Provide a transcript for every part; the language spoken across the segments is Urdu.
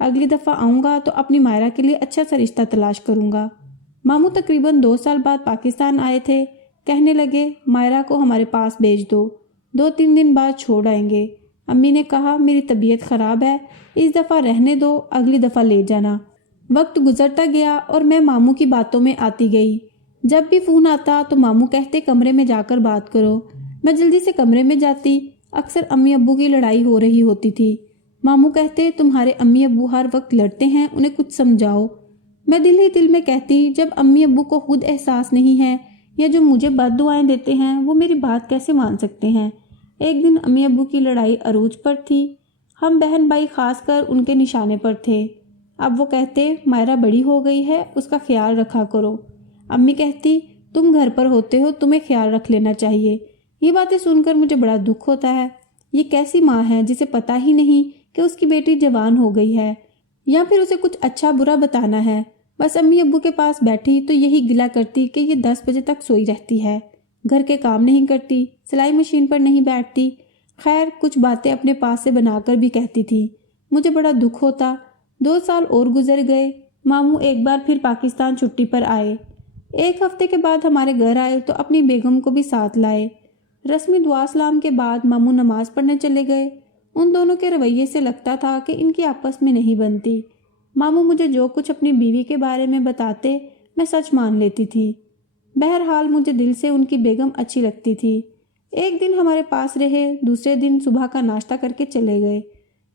اگلی دفعہ آؤں گا تو اپنی مائرہ کے لیے اچھا سا رشتہ تلاش کروں گا۔ ماموں تقریباً 2 سال بعد پاکستان آئے تھے۔ کہنے لگے مائرہ کو ہمارے پاس بھیج دو، 2-3 دن بعد چھوڑ آئیں گے۔ امی نے کہا میری طبیعت خراب ہے، اس دفعہ رہنے دو، اگلی دفعہ لے جانا۔ وقت گزرتا گیا اور میں ماموں کی باتوں میں آتی گئی۔ جب بھی فون آتا تو ماموں کہتے کمرے میں جا کر بات کرو۔ میں جلدی سے کمرے میں جاتی۔ اکثر امی ابو کی لڑائی ہو رہی ہوتی تھی۔ ماموں کہتے تمہارے امی ابو ہر وقت لڑتے ہیں، انہیں کچھ سمجھاؤ۔ میں دل ہی دل میں کہتی جب امی ابو کو خود احساس نہیں ہے یا جو مجھے بد دعائیں دیتے ہیں وہ میری بات کیسے مان سکتے ہیں۔ ایک دن امی ابو کی لڑائی عروج پر تھی۔ ہم بہن بھائی خاص کر ان کے نشانے پر تھے۔ اب وہ کہتے مائرہ بڑی ہو گئی ہے، اس کا خیال رکھا کرو۔ امی کہتی تم گھر پر ہوتے ہو، تمہیں خیال رکھ لینا چاہیے۔ یہ باتیں سن کر مجھے بڑا دکھ ہوتا ہے۔ یہ کیسی ماں ہے جسے پتہ ہی نہیں کہ اس کی بیٹی جوان ہو گئی ہے یا پھر اسے کچھ اچھا برا بتانا ہے۔ بس امی ابو کے پاس بیٹھی تو یہی گلہ کرتی کہ یہ 10 بجے تک سوئی رہتی ہے، گھر کے کام نہیں کرتی، سلائی مشین پر نہیں بیٹھتی۔ خیر کچھ باتیں اپنے پاس سے بنا کر بھی کہتی تھی۔ مجھے بڑا دکھ ہوتا۔ 2 سال اور گزر گئے۔ ماموں ایک بار پھر پاکستان چھٹی پر آئے۔ 1 ہفتے کے بعد ہمارے گھر آئے تو اپنی بیگم کو بھی ساتھ لائے۔ رسمی دعا سلام کے بعد ماموں نماز پڑھنے چلے گئے۔ ان دونوں کے رویے سے لگتا تھا کہ ان کی آپس میں نہیں بنتی۔ ماموں مجھے جو کچھ اپنی بیوی کے بارے میں بتاتے میں سچ مان لیتی تھی۔ بہرحال مجھے دل سے ان کی بیگم اچھی لگتی تھی۔ ایک دن ہمارے پاس رہے، دوسرے دن صبح کا ناشتہ کر کے چلے گئے۔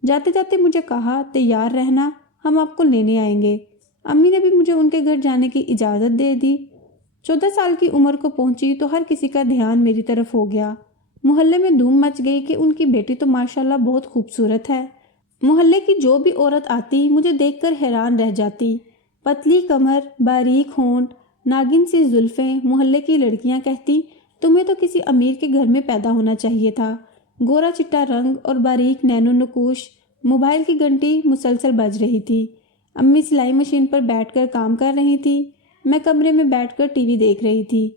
جاتے جاتے مجھے کہا تیار رہنا، ہم آپ کو لینے آئیں گے۔ امی نے بھی مجھے ان کے گھر جانے کی اجازت دے دی۔ 14 سال کی عمر کو پہنچی تو ہر کسی کا دھیان میری طرف ہو گیا۔ محلے میں دھوم مچ گئی کہ ان کی بیٹی تو ماشاءاللہ بہت خوبصورت ہے۔ محلے کی جو بھی عورت آتی مجھے دیکھ کر حیران رہ جاتی۔ پتلی کمر، باریک ہونٹ، ناگن سی زلفیں۔ محلے کی لڑکیاں کہتی تمہیں تو کسی امیر کے گھر میں پیدا ہونا چاہیے تھا۔ گورا چٹا رنگ اور باریک نین و نقوش۔ موبائل کی گھنٹی مسلسل بج رہی تھی۔ امی سلائی مشین پر بیٹھ کر کام کر رہی تھی۔ میں کمرے میں بیٹھ کر ٹی وی دیکھ رہی تھی۔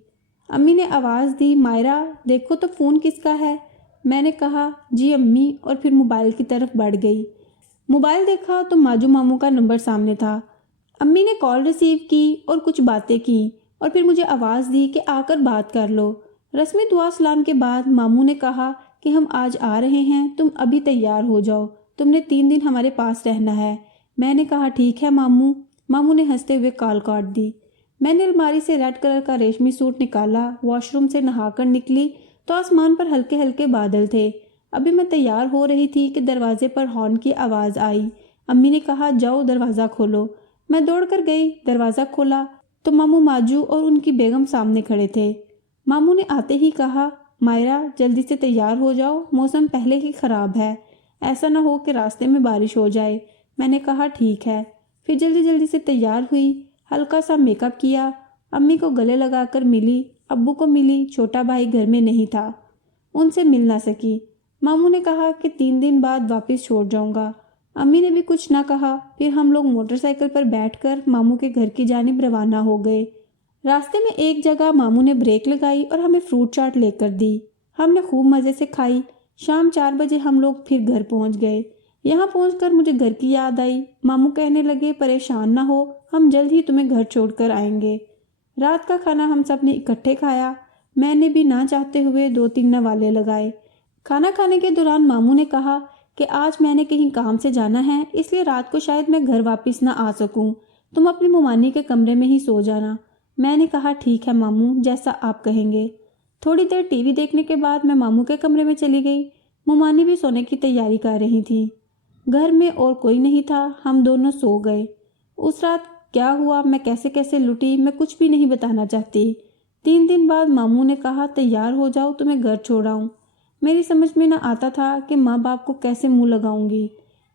امی نے آواز دی مائرہ دیکھو تو فون کس کا ہے؟ میں نے کہا جی امی، اور پھر موبائل کی طرف بڑھ گئی۔ موبائل دیکھا تو ماجو ماموں کا نمبر سامنے تھا۔ امی نے کال ریسیو کی اور کچھ باتیں کی اور پھر مجھے آواز دی کہ آ کر بات کر لو۔ رسمی دعا سلام کے بعد ماموں نے کہا کہ ہم آج آ رہے ہیں، تم ابھی تیار ہو جاؤ، تم نے 3 دن ہمارے پاس رہنا ہے۔ میں نے کہا ٹھیک ہے ماموں۔ ماموں نے ہنستے ہوئے کال کاٹ دی۔ میں نے الماری سے ریڈ کلر کا ریشمی سوٹ نکالا۔ واش روم سے نہا کر نکلی تو آسمان پر ہلکے ہلکے بادل تھے۔ ابھی میں تیار ہو رہی تھی کہ دروازے پر ہارن کی آواز آئی۔ امی نے کہا جاؤ دروازہ کھولو۔ میں دوڑ کر گئی، دروازہ کھولا تو ماموں ماجو اور ان کی بیگم سامنے کھڑے تھے۔ ماموں نے آتے ہی کہا مائرہ جلدی سے تیار ہو جاؤ، موسم پہلے ہی خراب ہے، ایسا نہ ہو کہ راستے میں بارش ہو جائے۔ میں نے کہا ٹھیک ہے۔ پھر جلدی جلدی سے تیار ہوئی، ہلکا سا میک اپ کیا، امی کو گلے لگا کر ملی، ابو کو ملی، چھوٹا بھائی گھر میں نہیں تھا، ان سے مل نہ سکی۔ ماموں نے کہا کہ 3 دن بعد واپس چھوڑ جاؤں گا۔ امی نے بھی کچھ نہ کہا۔ پھر ہم لوگ موٹر سائیکل پر بیٹھ کر ماموں کے گھر کی جانب روانہ ہو گئے۔ راستے میں ایک جگہ ماموں نے بریک لگائی اور ہمیں فروٹ چاٹ لے کر دی۔ ہم نے خوب مزے سے کھائی۔ شام 4 بجے ہم لوگ پھر گھر پہنچ گئے۔ یہاں پہنچ کر مجھے گھر کی یاد آئی۔ ماموں کہنے لگے پریشان نہ ہو، ہم جلد ہی تمہیں گھر چھوڑ کر آئیں گے۔ رات کا کھانا ہم سب نے اکٹھے کھایا۔ میں نے بھی نہ چاہتے ہوئے 2-3 نوالے لگائے۔ کھانا کھانے کے دوران ماموں نے کہا کہ آج میں نے کہیں کام سے جانا ہے، اس لیے رات کو شاید میں گھر واپس نہ آ سکوں، تم اپنی ممانی کے کمرے میں ہی سو جانا۔ میں نے کہا ٹھیک ہے ماموں، جیسا آپ کہیں گے۔ تھوڑی دیر ٹی وی دیکھنے کے بعد میں ماموں کے کمرے میں چلی گئی۔ ممانی بھی سونے کی تیاری کر رہی تھی۔ گھر میں اور کوئی نہیں تھا، ہم دونوں سو گئے۔ اس رات کیا ہوا، میں کیسے کیسے لٹی، میں کچھ بھی نہیں بتانا چاہتی۔ 3 دن بعد ماموں نے کہا تیار ہو جاؤ، تمہیں گھر چھوڑاؤں۔ میری سمجھ میں نہ آتا تھا کہ ماں باپ کو کیسے منہ لگاؤں گی۔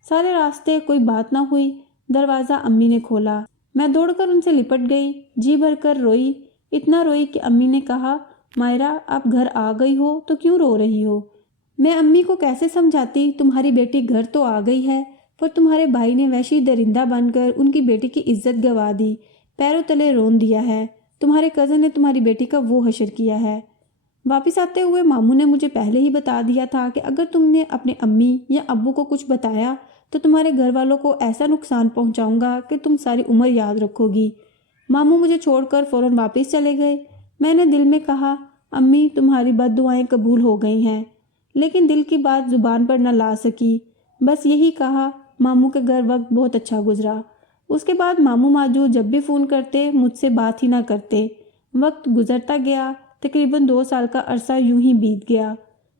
سارے راستے کوئی بات نہ ہوئی۔ دروازہ امی نے کھولا۔ میں دوڑ کر ان سے لپٹ گئی، جی بھر کر روئی، اتنا روئی کہ امی نے کہا مائرہ آپ گھر آ گئی ہو تو کیوں رو رہی ہو؟ میں امی کو کیسے سمجھاتی تمہاری بیٹی گھر تو آ گئی ہے، پر تمہارے بھائی نے وحشی درندہ بن کر ان کی بیٹی کی عزت گوا دی، پیروں تلے رون دیا ہے، تمہارے کزن نے تمہاری بیٹی کا وہ حشر کیا ہے۔ واپس آتے ہوئے ماموں نے مجھے پہلے ہی بتا دیا تھا کہ اگر تم نے اپنے امی یا ابو کو کچھ بتایا تو تمہارے گھر والوں کو ایسا نقصان پہنچاؤں گا کہ تم ساری عمر یاد رکھو گی۔ ماموں مجھے چھوڑ کر فوراً واپس چلے گئے۔ میں نے دل میں کہا امی تمہاری بد دعائیں قبول ہو گئی ہیں، لیکن دل کی بات زبان پر نہ لا سکی، بس یہی کہا ماموں کے گھر وقت بہت اچھا گزرا۔ اس کے بعد ماموں ماجو جب بھی فون کرتے مجھ سے بات ہی نہ کرتے۔ وقت گزرتا گیا، تقریباً 2 سال کا عرصہ یوں ہی بیت گیا۔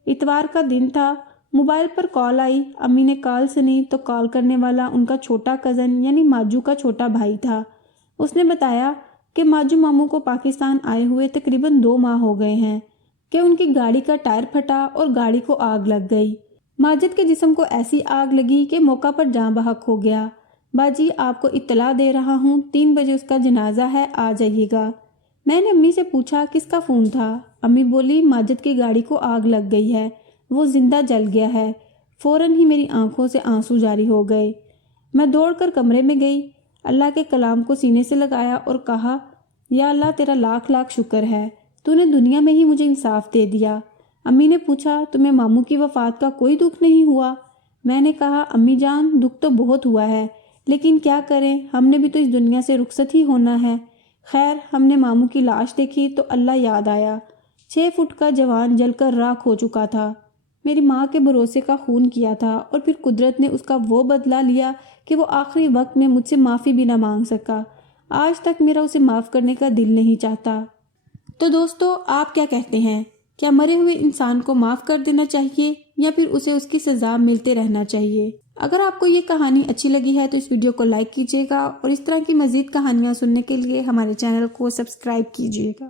اتوار کا دن تھا، موبائل پر کال آئی۔ امی نے کال سنی تو کال کرنے والا ان کا چھوٹا کزن یعنی ماجو کا چھوٹا بھائی تھا۔ اس نے بتایا کہ ماجو ماموں کو پاکستان آئے ہوئے تقریباً 2 ماہ ہو گئے ہیں کہ ان کی گاڑی کا ٹائر پھٹا اور گاڑی کو آگ لگ گئی۔ ماجد کے جسم کو ایسی آگ لگی کہ موقع پر جاں بحق ہو گیا۔ باجی آپ کو اطلاع دے رہا ہوں 3 بجے اس کا جنازہ ہے، آ جائیے گا۔ میں نے امی سے پوچھا کس کا فون تھا؟ امی بولی ماجد کی گاڑی کو آگ لگ گئی ہے، وہ زندہ جل گیا ہے۔ فوراً ہی میری آنکھوں سے آنسو جاری ہو گئے۔ میں دوڑ کر کمرے میں گئی، اللہ کے کلام کو سینے سے لگایا اور کہا یا اللہ تیرا لاکھ لاکھ شکر ہے، تو نے دنیا میں ہی مجھے انصاف دے دیا۔ امی نے پوچھا تمہیں ماموں کی وفات کا کوئی دکھ نہیں ہوا؟ میں نے کہا امی جان دکھ تو بہت ہوا ہے، لیکن کیا کریں، ہم نے بھی تو اس دنیا سے رخصت ہی ہونا ہے۔ خیر ہم نے ماموں کی لاش دیکھی تو اللہ یاد آیا۔ 6 فٹ کا جوان جل کر راکھ ہو چکا تھا۔ میری ماں کے بھروسے کا خون کیا تھا اور پھر قدرت نے اس کا وہ بدلہ لیا کہ وہ آخری وقت میں مجھ سے معافی بھی نہ مانگ سکا۔ آج تک میرا اسے معاف کرنے کا دل نہیں چاہتا۔ تو دوستو آپ کیا کہتے ہیں؟ کیا مرے ہوئے انسان کو معاف کر دینا چاہیے یا پھر اسے اس کی سزا ملتے رہنا چاہیے؟ اگر آپ کو یہ کہانی اچھی لگی ہے تو اس ویڈیو کو لائک کیجیے گا اور اس طرح کی مزید کہانیاں سننے کے لیے ہمارے چینل کو سبسکرائب کیجیے گا۔